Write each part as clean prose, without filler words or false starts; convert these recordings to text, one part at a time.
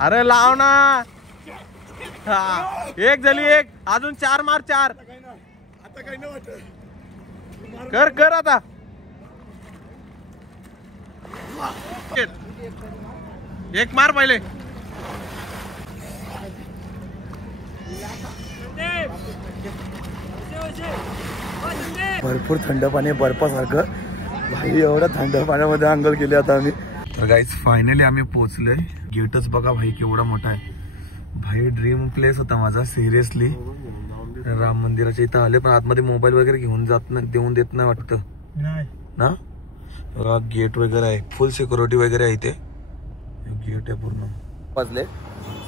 अरे लाव ना. एक झाली एक. अजून 4 मार 4. आता काही नाही वाटत. कर कर आता. एक मार पहिले. भरपूर थंड पाणी बर्फासारखं भाई. एवढं थंड पाण्यामध्ये आंघोळ केली आता आम्ही. तर गाईज फायनली आम्ही पोहोचलोय. गेटच बघा भाई केवढा मोठा आहे भाई. ड्रीम प्लेस होता माझा सिरियसली. राम मंदिराच्या इथं आले पण आतमध्ये मोबाईल वगैरे घेऊन जात नाही, देऊन देत नाही वाटतं ना. गेट वगैरे आहे, फुल सिक्युरिटी वगैरे आहे इथे. गेट आहे पूर्ण वाजले.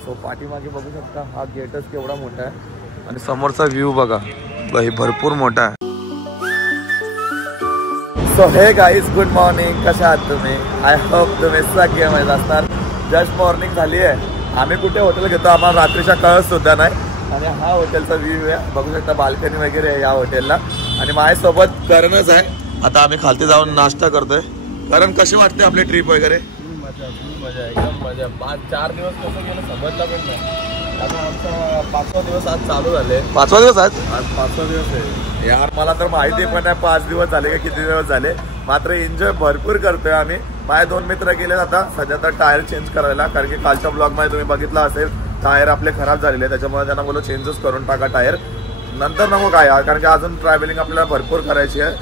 सो पाठीमागे बघू शकता हा गेटच केवढा मोठा आहे आणि समोरचा व्ह्यू बघा भाई भरपूर मोठा आहे. सो हे गाईज गुड मॉर्निंग. कशा आहात तुम्ही? आय होप तुम्ही सगळे मजेत असणार. जस्ट मॉर्निंग झाली आहे. आम्ही कुठे हॉटेल घेतो आम्हाला रात्रीच्या कळत सुद्धा नाही. आणि हा हॉटेलचा व्ह्यू आहे बघू शकता. बाल्कनी वगैरे आहे या हॉटेलला. आणि माझ्यासोबत करणच आहे. आता आम्ही खालती जाऊन नाश्ता करतोय. कारण कशी वाटते आपली ट्रिप वगैरे? मजा एकदम मजा. 4 दिवस कसं गेलं समजलं पण नाही. आता आमचा 5वा दिवस आज चालू झाले. 5वा दिवस आज 5वा दिवस आहे यार. मला तर माहिती पण नाही 5 दिवस झाले का किती दिवस झाले. मात्र एन्जॉय भरपूर करतोय आम्ही. माझे 2 मित्र गेले आता सध्या तर टायर चेंज करायला. कारण की कालच्या ब्लॉग मध्ये तुम्ही बघितला असेल टायर आपले खराब झालेले. त्याच्यामुळे त्यांना बोललो चेंजच करून टाका टायर. नंतर नको काय कारण की अजून ट्रॅव्हलिंग आपल्याला भरपूर करायची आहे.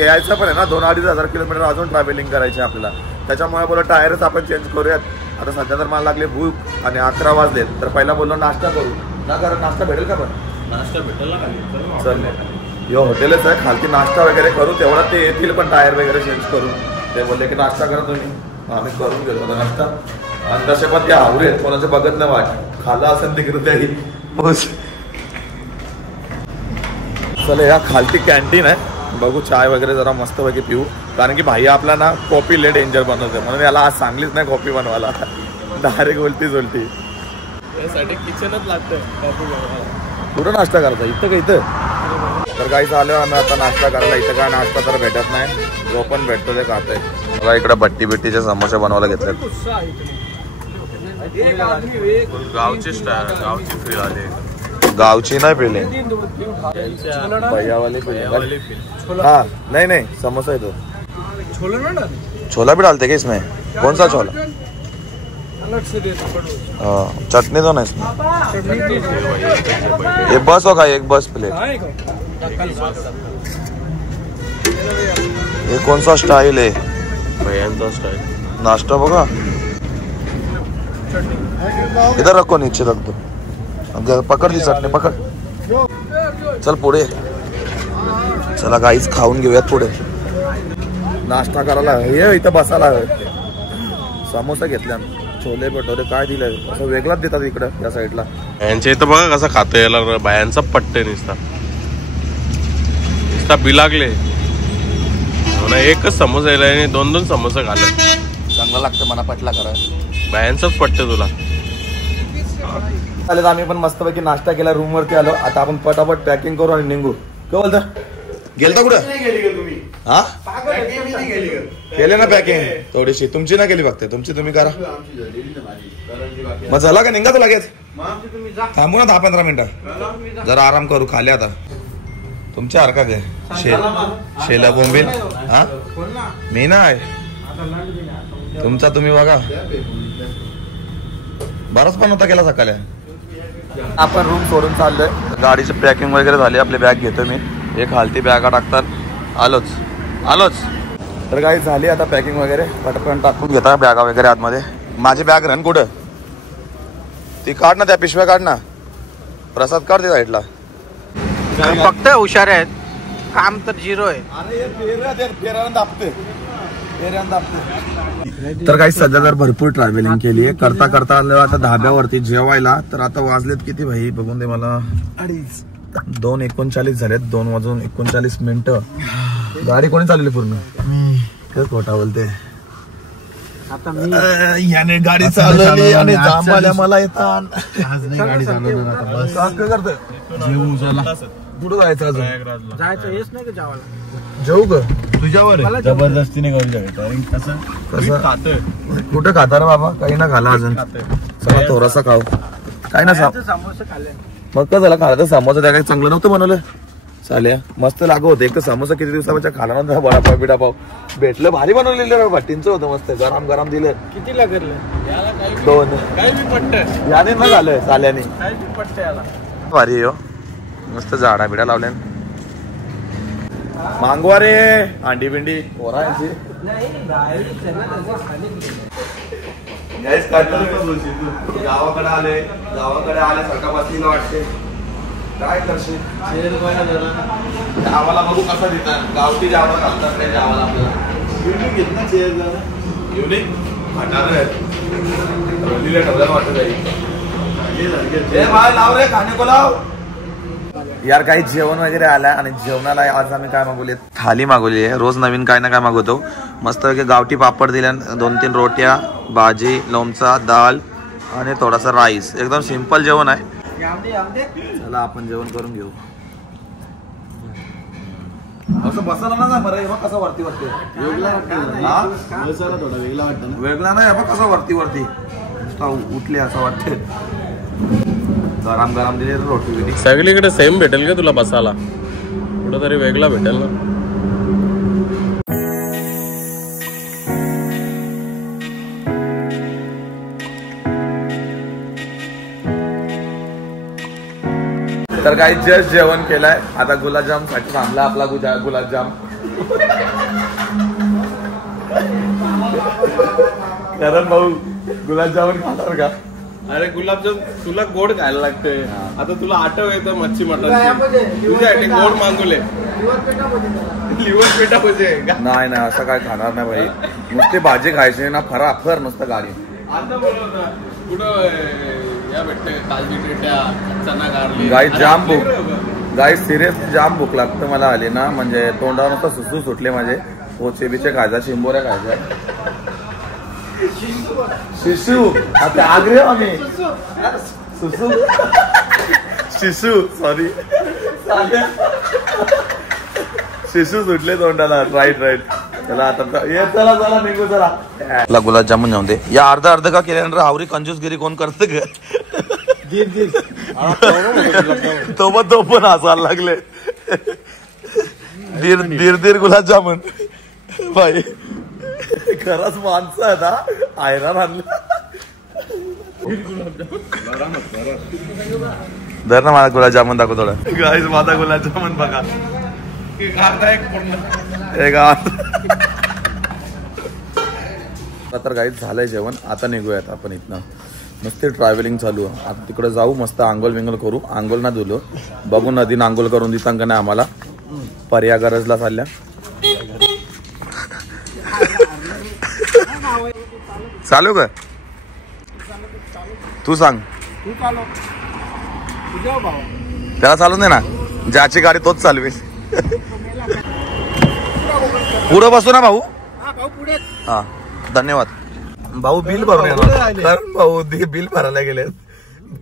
यायचं पण आहे ना 2-2.5 हजार किलोमीटर अजून ट्रॅव्हलिंग करायची आपल्याला. त्याच्यामुळे बोललो टायरच आपण चेंज करूयात. आता सध्या तर मला लागले भूक आणि 11 वाजलेत. तर पहिला बोललो नाश्ता करू ना. कारण नाश्ता भेटेल का? पण नाश्ता भेटेल ना. चल यो हॉटेलच आहे खालती. नाश्ता वगैरे करू तेवढा ते येतील पण टायर वगैरे चेंज करून. ते बोलले की नाश्ता करा तुम्ही. आम्ही करून घेतो आता नाश्ता. आणि तसे पण ते आवरे आहेत कोणाचं बघत नाही वाट. खाल्ला असेल तिकडे त्याही. चल या खालती कॅन्टीन आहे. बघू चाय वगैरे जरा मस्त पैकी पिऊ. कारण की भाई आपला ना कॉफी लय डेंजर बनवते म्हणून याला आज सांगलीच नाही कॉफी बनवायला. डायरेक्ट उलटी यासाठी किचनच लागतं कॉफी बनवायला. कुठं नाश्ता करता? इथं का इथं? तर काही चालू आम्ही आता नाश्ता करायला. इथं काय नाश्ता तर भेटत नाही. जो पण भेटतो ते खातोय. मला इकडे बट्टीचे समोसे बनवायला घेतले. गावची स्टाईल गावची फील आली. गावची नाही पेले भैयावाली पेले. हाँ नहीं समोसा है तो. छोला भी डालते क्या इसमें? कौन सा छोला? चटनी तो नहीं इसमें. एक बस होगा एक बस प्लेट. ये कौन सा स्टाइल है? भैयांचा स्टाईल. नाश्ता बघा. इधर रखो नीचे रख दो. पकड दी चटणी पकड. चल पुढे. चला गाईच खाऊन घेऊयात पुढे. नाश्ता करायला हे इथं बसायला. समोसा घेतल्या. छोले भटोरे काय दिलंय असं वेगळाच देतात इकडं या साईडला. यांच्या इथं बघा कसं खातं याला. बायांचा पट्टे नुसता बिलागले. एकच समोसा यायला आणि 2-2 समोसा घालत. चांगला लागतं मला पटला करा. बायांचाच पट्टे तुला. चालेल आम्ही पण मस्तपैकी नाश्ता केला. रूम वरती आलो. आता आपण पटापट पॅकिंग करू आणि निघू. काय बोलता? गेलता कुठं? हा केले ना पॅकिंग थोडीशी. तुमची ना केली फक्त. तुमची तुम्ही करा. मग झाला का निघा तो लगेच? थांबू ना 10-15 मिनिटं जरा आराम करू. खाली आता तुमच्या हरका घे. शेला बोंबील. हा मी नाही तुमचा तुम्ही बघा. बराच पण होता केला सकाळी. आपण रूम सोडून चाललोय. गाडीची पॅकिंग वगैरे झाली. आपली बॅग घेतो मी. एक हालती बॅगा टाकतात. आलोच. तर काही झाली आता पॅकिंग वगैरे. पटकन टाकून घेता बॅगा वगैरे आतमध्ये. माझी बॅग राहण कुठं? ती काढ ना. त्या पिशव्या काढ ना. प्रसाद काढ ते साईडला. फक्त हुशार आहेत. काम तर 0 आहे. तर काही सध्या तर भरपूर ट्रॅव्हलिंग केली आहे. करता आलो आता धाब्यावरती जेवायला. तर आता वाजलेत किती भाई बघून दे मला. 2:39 झालेत. 2:39. गाडी कोणी चालवली पूर्ण? मी. खोटा बोलते. याने गाडी चालवली आणि जाम आल्या मला येतात. गाडी चालवली करतोय. कुठं जायचं अजून? जायचं हेच नाही का जेवायला? जेवू का? तू तुझ्यावर जबरदस्तीने करू शकत कसं खातोय कुठं खाता रे बाबा काही ना खाला अजून चला थोडासा खाऊ काय ना समोसा खाल्ले मग का झाला खाला तर समोसा त्या काही चांगलं नव्हतं बनवलं चालेल मस्त लागू होतं एक तर समोसा किती दिवसाच्या खाला नव्हता वडापाव बिडापाव भेटलं भारी बनवलेलं भट्टींचं होतं मस्त गरम गरम दिलं किती लागलं 2 काही बी पट्ट याने ना झालं चाल्याने काही बी पट्ट याला भारी हो मस्त झाडा बिडा लावल्या मागवा रे अंडी बिंडी पोरांची गावाकडे आले सारखा बसलेला वाटते काय करशील गावाला बघू कसा देतात गावठी जावा घालतात काय गावाला आपल्याला युनिक घेत ना चेअर युनिक म्हणणार ठेवल्या वाटत लाव रे खाणे को लाव यार काही जेवण वगैरे आलाय आणि जेवणाला आज आम्ही काय मागवले थाली मागवली आहे रोज नवीन काय ना काय मागवतो मस्त गावठी पापड दिल्या 2-3 रोट्या भाजी लोणचा डाळ आणि थोडासा राईस एकदम सिंपल जेवण आहे चला आपण जेवण करून घेऊ असं बसायला ना बरं मग कसं वरती वरती वेगळा थोडा वेगळा वाटतं ना वेगळा नाही बघ कसं वरती उठले असं वाटते गरम गरम दिले रोटी सगळीकडे सेम भेटेल का तुला बसायला कुठं तरी वेगळा भेटेल ना तर काही जस्ट जेवण केलंय आता गुलाबजाम साठी थांबला आपला गुलाबजाम कारण भाऊ गुलाबजामुन खाणार का अरे गुलाबजाम तुला गोड खायला लागतंय आता तुला आठव येतं मच्छी मटन तुझ्यासाठी गोड मागवले लिव्हर पेटा पाहिजे नाही ना असं काय खाणार नाही भाई नुसते भाजी खायची ना फराफर नुसतं गाडी आता बोलवता कुठं या भेटते काजू पेट्या चना गारली गाई जाम भूक गाई सिरियस जाम भूक लागतं मला आली ना म्हणजे तोंडावर नुसतं सुसू सुटले माझे पोचे बिचे खायचा शिंबोऱ्या खायच्या शिशू आता आग्रे आम्ही सुसू शिशू सॉरी शिशू सुटले तोंडाला राईट चला आता चला निघू चला गुलाबजामुन जाऊन दे या अर्ध का केल्यानंतर आवरी कंजूसगिरी कोण करतं का तो पण हसायला लागले दीर गुलाबजामुन भाई खरंच माणसं आहे ना आयरान आणलं धर ना मला गुलाबजामुन दाखव थोडं गाईस माझा गुलाबजामुन बघा तर गाईस झालंय जेवण आता निघूयात आपण इथनं मस्त ट्रॅव्हलिंग चालू आहे आता तिकडे जाऊ मस्त आंघोळ बिंगोल करू आंघोळ ना धुलो बघू नदीन आंघोळ करून देतां का नाही आम्हाला पर्यागरजला चालल्या चालू का तू सांग त्याला चालून दे ना ज्याची गाडी तोच चालवेल पुढं बसू ना भाऊ हा धन्यवाद भाऊ बिल भरून येणार करण भाऊ बिल भरायला गेले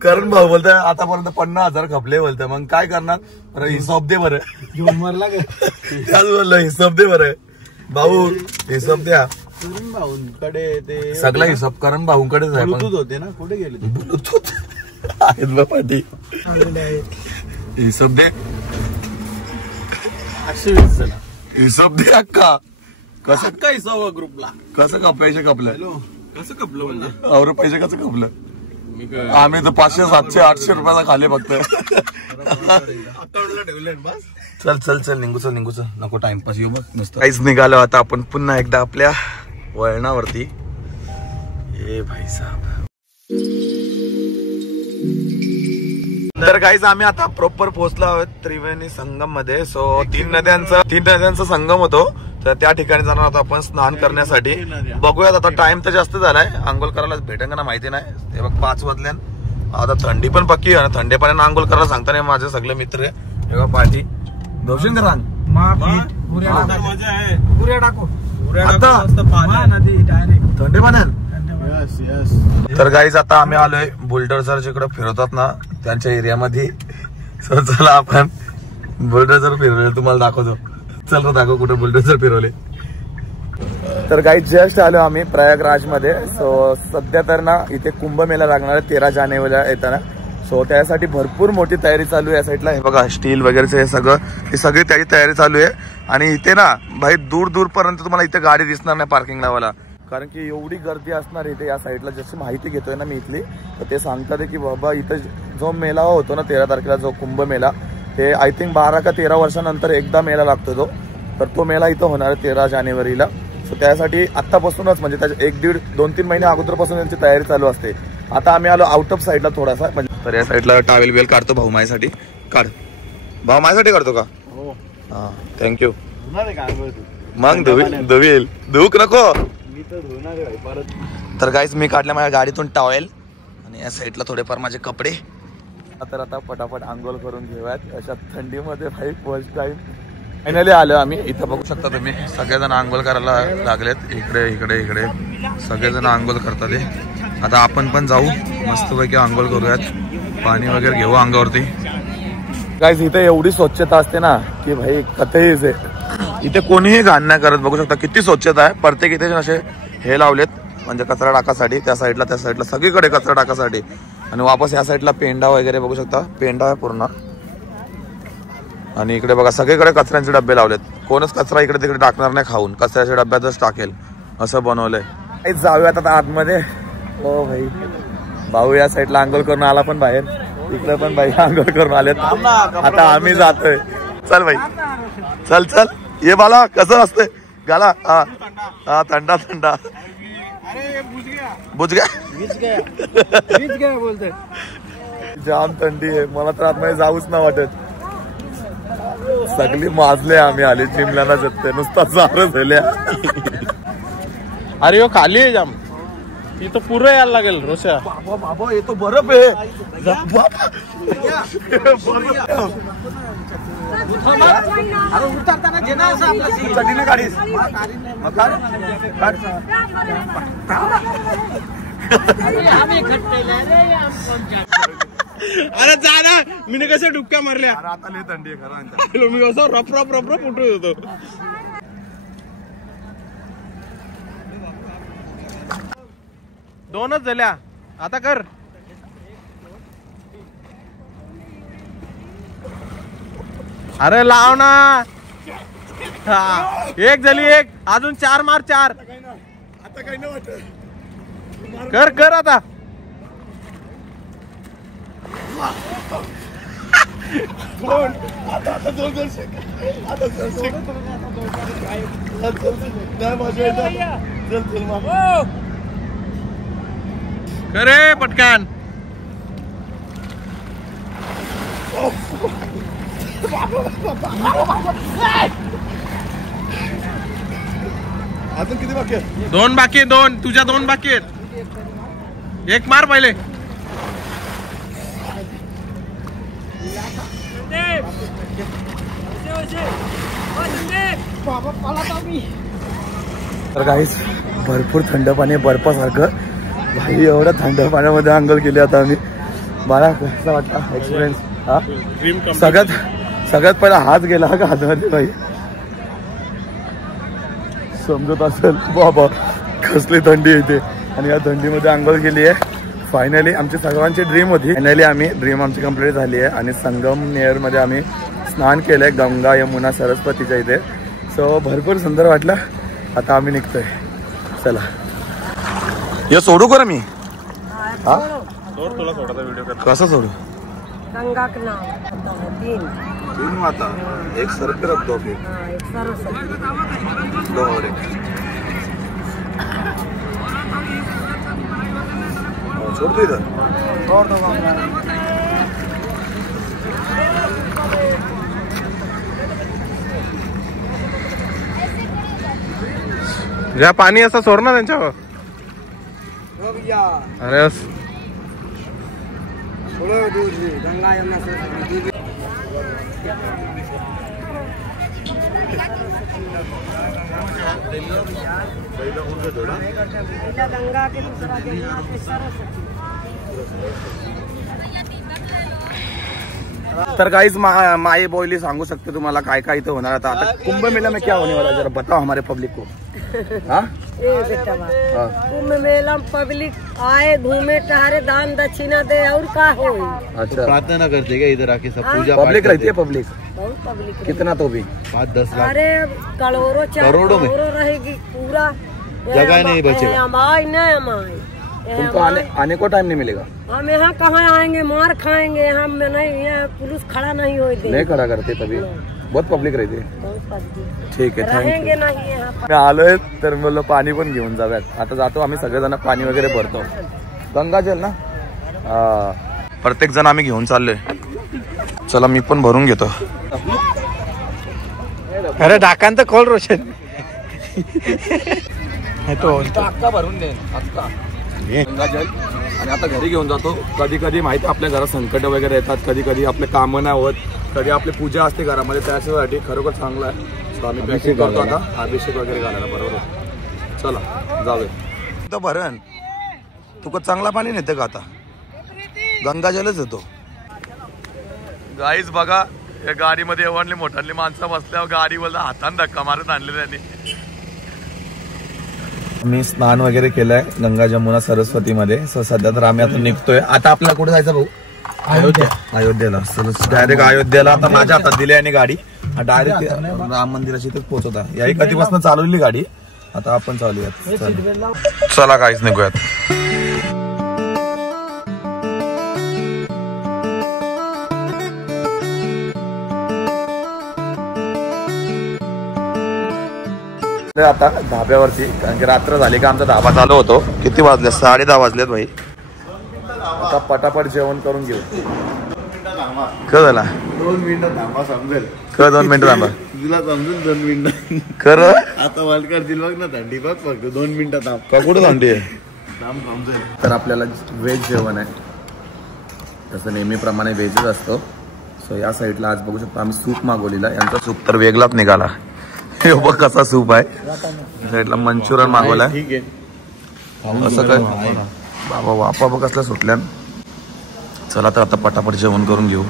करण भाऊ बोलतोय आतापर्यंत 50,000 खपले बोलतोय मग काय करणार हिशोब दे बरं त्याच बोललो हिशोब दे बरं भाऊ हिशोब द्या भाऊंकडे ते सगळा हिशोब करण भाऊंकडेच आहे ब्लूटूथ होते ना कुठे गेले ब्लूटूथ आहेत बा पाठी हिशोब दे 820 हिशोब दे अक्का कसं काय सव ग्रुपला कसं पैसे खपलं कसं कपलं म्हणजे और पैसे कसं खपलं आम्ही तर 500 700 800 रुपयाचा खाले फक्त अकाउंटला ठेवले बस चल निघू चल नको टाइमपास येऊ बघ नुसतं काहीच निघालो आता आपण पुन्हा एकदा आपल्या वळणावरती ए भाई साहब तर गाईज आम्ही आता प्रॉपर पोहोचलो आहोत त्रिवेणी संगम मध्ये सो तीन नद्यांचा संगम होतो तर त्या ठिकाणी जाणार आहोत आपण स्नान करण्यासाठी बघूयात आता टाइम तर जास्त झालाय आंघोळ करायला भेटेल का ना माहिती नाही ते बघ 5 वाजल्यान आता थंडी पण पक्की आहे थंडी पाण्याने आंघोळ करायला सांगता नाही माझे सगळे मित्र आहे पाठी दर्शन करा थंडी पाण्यात तर गाईज आता आम्ही आलोय बुलडोझर जिकडे फिरवतात ना त्यांच्या एरियामध्ये चला आपण बुलडोझर फिरवले तुम्हाला दाखवतो चल रे दाखव कुठे बुलडोझर फिरवले. तर काही जस्ट आलो आम्ही प्रयागराज मध्ये. सो सध्या तर ना इथे कुंभमेळा लागणार आहे 13 जानेवारीला येताना. सो त्यासाठी भरपूर मोठी तयारी चालू आहे. या साईडला हे बघा स्टील वगैरेचं हे सगळी त्याची तयारी चालू आहे. आणि इथे ना भाई दूर दूर पर्यंत तुम्हाला इथे गाडी दिसणार नाही पार्किंग लावायला, कारण की एवढी गर्दी असणार इथे या साईडला. जशी माहिती घेतोय ना मी इथली, तर ते सांगतात की बाबा इथं जो मेळावा होतो ना 13 तारखेला जो कुंभमेळा, ते आय थिंक 12 का 13 वर्षानंतर एकदा मेळा लागतो तो. तर तो मेळा इथं होणार आहे 13 जानेवारीला. सो त्यासाठी आत्तापासूनच म्हणजे त्याच्या 1-1.5-2-3 महिने अगोदरपासून यांची तयारी चालू असते. आता आम्ही आलो आउट ऑफ साईडला थोडासा. तर या साईडला टावेल वेल काढतो भाऊ माझ्यासाठी. काढ भाऊ माझ्यासाठी काढतो का? हा थँक्यू. मग धुवील धुवूक नको. तर गाईज मी काढल्या माझ्या गाडीतून टॉवेल आणि या साईडला थोडेफार माझे कपडे. तर आता पटापट आंघोळ करून घेऊयात अशा थंडीमध्ये. भाई फर्स्ट टाइम फायनली आलो आम्ही. इथं बघू शकता तुम्ही सगळेजण आंघोळ करायला लागलेत. इकडे इकडे इकडे सगळेजण आंघोळ करतात. आता आपण पण जाऊ मस्तपैकी आंघोळ करूयात. पाणी वगैरे घेऊ अंगावरती. गाईज इथे एवढी स्वच्छता असते ना की भाई कथेच आहे. इथे कोणीही घाण नाही करत. बघू शकता किती स्वच्छता आहे. प्रत्येक इथे असे हे लावलेत म्हणजे कचरा टाकासाठी. त्या साईडला सगळीकडे कचरा टाकासाठी. आणि वापस या साईडला पेंडा वगैरे बघू शकता. पेंडा आहे पूर्ण. आणि इकडे बघा सगळीकडे कचऱ्यांचे डबे लावलेत. कोणच कचरा इकडे तिकडे टाकणार नाही खाऊन. कचऱ्याच्या डब्यातच टाकेल असं बनवलंय. जाऊयात आता आतमध्ये. हो भाई भाऊ या साईडला आंघोळ करून आला पण बाहेर. इकडे पण भाई आंघोळ करून आलेत. आता आम्ही जातोय. चल भाई चल चल. ये बाला कसं असतंय गाला. हा थंडा थंडा. बुझ गया बोलते. जाम थंडी आहे. मला तर आतमध्ये जाऊच ना वाटत. सगळी माजले आम्ही आले चिमल्याला जगते नुसता सारं झाल्या. अरे यो खाली आहे जाम. इथं पुरं यायला लागेल रोशा. बाबा बाबा येतो बरफ आहे. अरे उतरताना जेना असं आपलं चढीने काढीस. अरे जा ना. मी कशा डुबक्या मारल्या. आता लय थंडी आहे खरं. मी असं रप रप रप रप उठत होतो. दोनच झाल्या आता कर. अरे लाव ना. हा एक झाली. एक अजून 4 मार. 4 आता काही नाही वाटत. कर कर आता. करे पटकन. अजून किती बाकी आहे? 2 बाकी आहे. 2 तुझ्या 2 बाकी आहेत. एक मार पहिले. तर गाईस भरपूर थंड पाणी बर्फासारखं. भाई एवढं थंड पाण्यामध्ये आंघोळ केली आता आम्ही. मला कसा वाटला एक्सपिरियन्स. हा सगळ्यात पहिला हात गेला का हातामध्ये भाई. समजत असेल बाबा कसली थंडी येते. आणि या थंडीमध्ये आंघोळ केली आहे. फायनली आमची सर्वांची ड्रीम होती. फायनली ड्रीम आमची कंप्लीट झाली आहे. आणि संगमनेरमध्ये आम्ही स्नान केलंय गंगा यमुना सरस्वतीच्या इथे. सो भरपूर सुंदर वाटलं. आता आम्ही निघतोय. चला हे सोडू करा मी. हा तुला सोडायचा व्हिडिओ कर. कसं सोडू? गंगा के नाम 3 माता एक सरक रख दो. एक सरस्वती. छोड़ दो इधर. छोड़ दो गंगा. ज्या पाणी असं सोड ना त्यांच्यावर. अरे गंगा यमुना सरस्वती. गंगा के दूसरा सरस्वती. तर गाइस माई बोली सांगू सकते तुम्हाला काय काय इथं होणार आता कुंभ मेला में क्या होने वाला जरा बताओ हमारे पब्लिक को। हाँ बेटा कुंभ मेला में पब्लिक आए घूमे टहरे दान दक्षिणा दे और का हो। अच्छा प्रार्थना करते क्या इधर आके सब पूजा पब्लिक रहती है पब्लिक बहुत पब्लिक कितना तो भी 5-10 लाख अरे करोड़ों करोड़ों में रहेगी पूरा जगह नहीं बचेगा। हमारे नहीं हमारे तुमको आने को टाइम नहीं मिलेगा। हम यहाँ कहाँ आएंगे मार खाएंगे हम नहीं यहाँ पुलिस खड़ा नहीं हो नहीं खड़ा करते तभी बहुत पब्लिक रहते। ठीक आहे रहेंगे थँक्यू। नहीं यहाँ मी आलोय तर म्हणलं पाणी पण घेऊन जाऊयात। आता जातो आम्ही सगळेजण पाणी वगैरे भरतो गंगाजल ना प्रत्येक जण आम्ही घेऊन चाललोय। चला मी पण भरून घेतो। अरे ढाकान तर खोल रोशन तो अक्का भरून दे अक्का गंगाजल आणि आता घरी घेऊन जातो। कधी कधी माहिती आपल्या घरात संकट वगैरे येतात कधी कधी आपले कामं नाही होत कधी आपली पूजा असते घरामध्ये त्याच्यासाठी खरोखर चांगलं आहे। सो आम्ही पॅकिंग करतो आता अभिषेक वगैरे घालायला बरोबर। चला जाऊया भरण तुका चांगला पाणी नेते का आता गंगाजलच येतो। गाईज बघा या गाडीमध्ये एवढली मोठाली माणसं बसल्यावर गाडीवर हातान धक्का मारत आणले त्यांनी। मी स्नान वगैरे केलंय गंगा जमुना सरस्वती मध्ये। सध्या तर आम्ही आता निघतोय। आता आपल्याला कुठे जायचं भाऊ अयोध्येला डायरेक्ट अयोध्येला आता माझ्या हातात दिली आणि गाडी डायरेक्ट राम मंदिराची इथेच पोहोचवता। याही कधीपासून चालवली गाडी आता आपण चालूयात। चला काहीच निघूयात। आता धाब्यावरती कारण की रात्र झाली का आमचा धाबा चालू होतो। किती वाजले 10:30 वाजलेत भाई। आता पटापट जेवण करून घेऊ। काय झाला 2 मिनिटं थांबा समजेल। 2 मिनिटं थांबा तुला समजेल 2 मिनिटं कर आता वर्ल्ड करतील बघ ना थंडी बघ फक्त 2 मिनिटं थांब का कुठं थंडी आहे समजेल। तर आपल्याला व्हेज जेवण आहे तसं नेहमीप्रमाणे व्हेजच असतो। सो या साईडला आज बघू शकतो आम्ही सूप मागवलेला। यांचा सूप तर वेगळाच निघाला। हे बघ कसा सूप आहे। साईडला मंचुरियन मागवलाय। ठीक आहे असं काय बाबा वापा बघ कसला सुटल्या। चला तर आता पटापट जेवण करून घेऊ।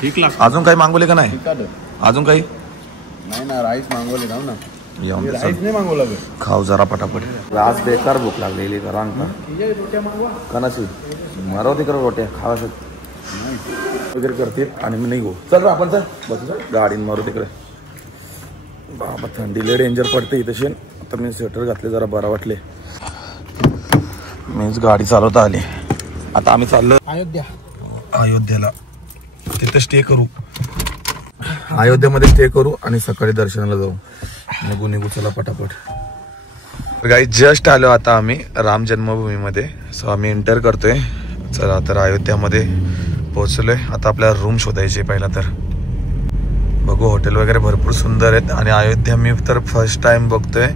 ठीक लागत अजून काही मागवले का नाही अजून काही नाही ना राईस मागवले जाऊ ना येऊन राईस नाही मागवला खाऊ जरा पटापट। आज बेकार भूक लागलेली करा कणाची मारव तिकडे रोट्या खावा वगैरे करतील आणि मी नाही गो चल आपण चल बस गाडीन मारू तिकडे। बाबा थंडी लय डेंजर पडते इथे। आता मी स्वेटर घातले जरा बरा वाटले। मीच गाडी चालवता आली। आता आम्ही चाललो अयोध्येला तिथे स्टे करू। अयोध्येमध्ये स्टे करू आणि सकाळी दर्शनाला जाऊ निघू चला पटापट। गाई जस्ट आलो आता आम्ही राम जन्मभूमीमध्ये। सो आम्ही एंटर करतोय। चला तर अयोध्यामध्ये पोहोचलोय। आता आपल्याला रूम शोधायची पहिला तर बघू हॉटेल वगैरे भरपूर सुंदर आहेत। आणि अयोध्या मी तर फर्स्ट टाइम बघतोय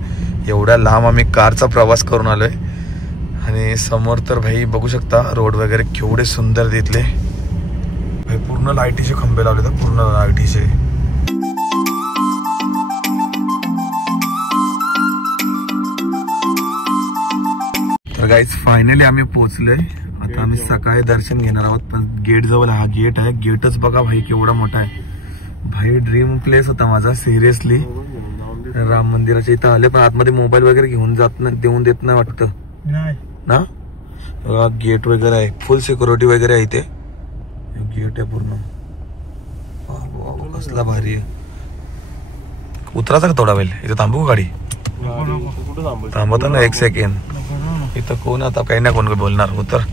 एवढ्या लांब आम्ही कारचा प्रवास करून आलोय। आणि समोर तर भाई बघू शकता रोड वगैरे केवढे सुंदर दिसले भाई। पूर्ण लाईटीचे खंबे लावले तर पूर्ण लाईटीचे। तर गाईज फायनली आम्ही पोहोचलोय। आता आम्ही सकाळी दर्शन घेणार आहोत पण गेट जवळ हा गेट आहे। गेटच बघा भाई केवढा मोठा आहे भाई। ड्रीम प्लेस होता माझा सिरियसली राम मंदिराच्या इथं आले पण आतमध्ये मोबाईल वगैरे घेऊन जात नाही देऊन देत नाही वाटतं ना। गेट वगैरे आहे फुल सिक्युरिटी वगैरे आहे इथे। गेट आहे पूर्ण कसला भारी आहे। उतरायचा का थोडा वेळ इथे थांबू गाडी थांबवतो ना 1 सेकंड इथं कोण आता काही ना कोण बोलणार उतर।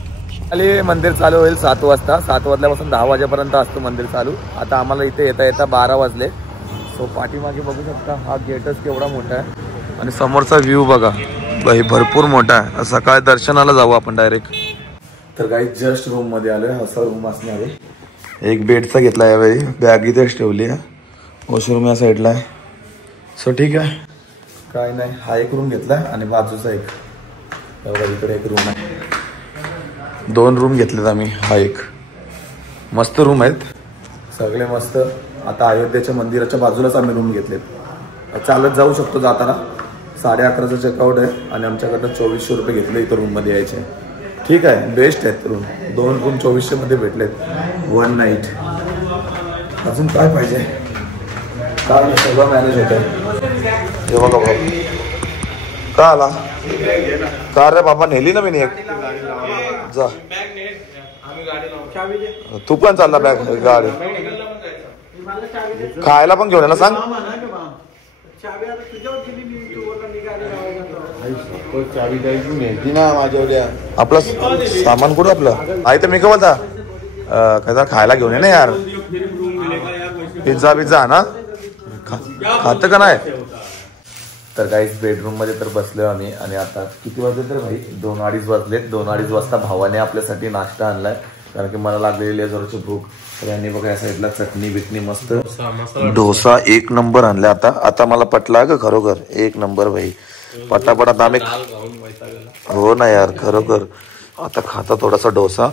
मंदिर चालू होईल 7 वाजता 7 वाजल्यापासून 10 वाजेपर्यंत असतो मंदिर चालू। आता आम्हाला इथे येता येता 12 वाजले। सो पाठीमागे बघू शकता हा गेटच केवढा मोठा आहे आणि समोरचा व्ह्यू बघा भाई भरपूर मोठा आहे। सकाळी दर्शनाला जाऊ आपण डायरेक्ट। तर काही जस्ट रूम मध्ये आलोय असा रूम असणार आहे। एक बेडचा घेतला यावेळी बॅग इथेच ठेवली आहे। वॉशरूम या साईडला आहे। सो ठीक आहे काय नाही हा एक रूम घेतला आणि बाजूचा एक इकडे एक रूम आहे। 2 रूम घेतलेत आम्ही। हा एक मस्त रूम आहेत सगळे मस्त। आता अयोध्येच्या मंदिराच्या बाजूलाच आम्ही रूम घेतलेत। चालत जाऊ शकतो जाताना। 11:30चं चेकआउट आहे आणि आमच्याकडनं 2400 रुपये घेतले इथं रूम मध्ये यायचे। ठीक आहे बेस्ट आहेत रूम। 2 रूम 2400 मध्ये भेटलेत 1 नाईट। अजून काय पाहिजे? काय सगळं मॅनेज होत आहे. हे बघा बाबा का आला का रे बाबा, नेली ना मी एक. जा तू पण चालला बॅग गाडी. खायला पण घेऊन यायला सांग. आपलं सामान कुठं आपलं आई तर मी का बोलता काय खायला घेऊन ये ना यार. पिझ्झा पिझ्झा ना खात का नाही. तर काही बेडरूम मध्ये तर बसलोय आम्ही आणि आता किती वाजले तर भाई 2-2:30 वाजलेत. 2:30 वाजता भावाने आपल्यासाठी नाश्ता आणलाय कारण की मला लागलेली आहे जोरची भूक. तर यांनी बघा या साईडला चटणी बिटणी मस्त डोसा 1 नंबर आणला. आता मला पटला का खरोखर 1 नंबर भाई. पटापट आता आम्ही हो ना यार खरोखर आता खाता थोडासा डोसा.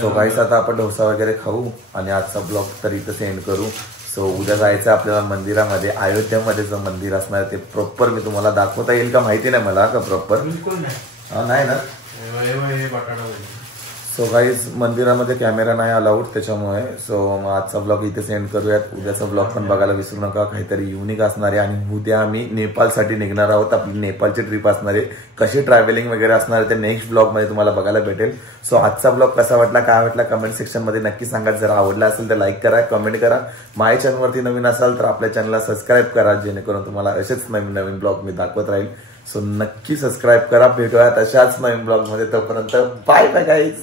सो गाईस आता आपण डोसा वगैरे खाऊ आणि आजचा ब्लॉग तर इथं सेंड करू. सो उद्या जायचं आपल्याला मंदिरामध्ये. अयोध्यामध्ये जो मंदिर असणार ते प्रॉपर मी तुम्हाला दाखवता येईल का माहिती नाही मला का प्रॉपर नाही ना. सो गाईज मंदिरामध्ये कॅमेरा नाही अलाउड त्याच्यामुळे. सो मग आजचा ब्लॉग इथे सेंड करूयात. उद्याचा ब्लॉग पण बघायला विसरू नका. काहीतरी युनिक असणार आहे आणि उद्या आम्ही नेपाळसाठी निघणार आहोत. आपली नेपाळची ट्रिप असणार आहे. कशी ट्रॅव्हलिंग वगैरे असणार आहे ते नेक्स्ट ब्लॉग मध्ये तुम्हाला बघायला भेटेल. सो आजचा ब्लॉग कसा वाटला काय वाटला कमेंट सेक्शन मध्ये नक्की सांगा. जर आवडला असेल तर लाईक करा कमेंट करा. माझ्या चॅनलवरती नवीन असाल तर आपल्या चॅनलला सबस्क्राईब करा जेणेकरून तुम्हाला असेच नवीन नवीन ब्लॉग मी दाखवत राहील. सो नक्की सबस्क्राईब करा. भेटूयात अशाच नवीन ब्लॉग मध्ये. तोपर्यंत बाय बाय गाईज.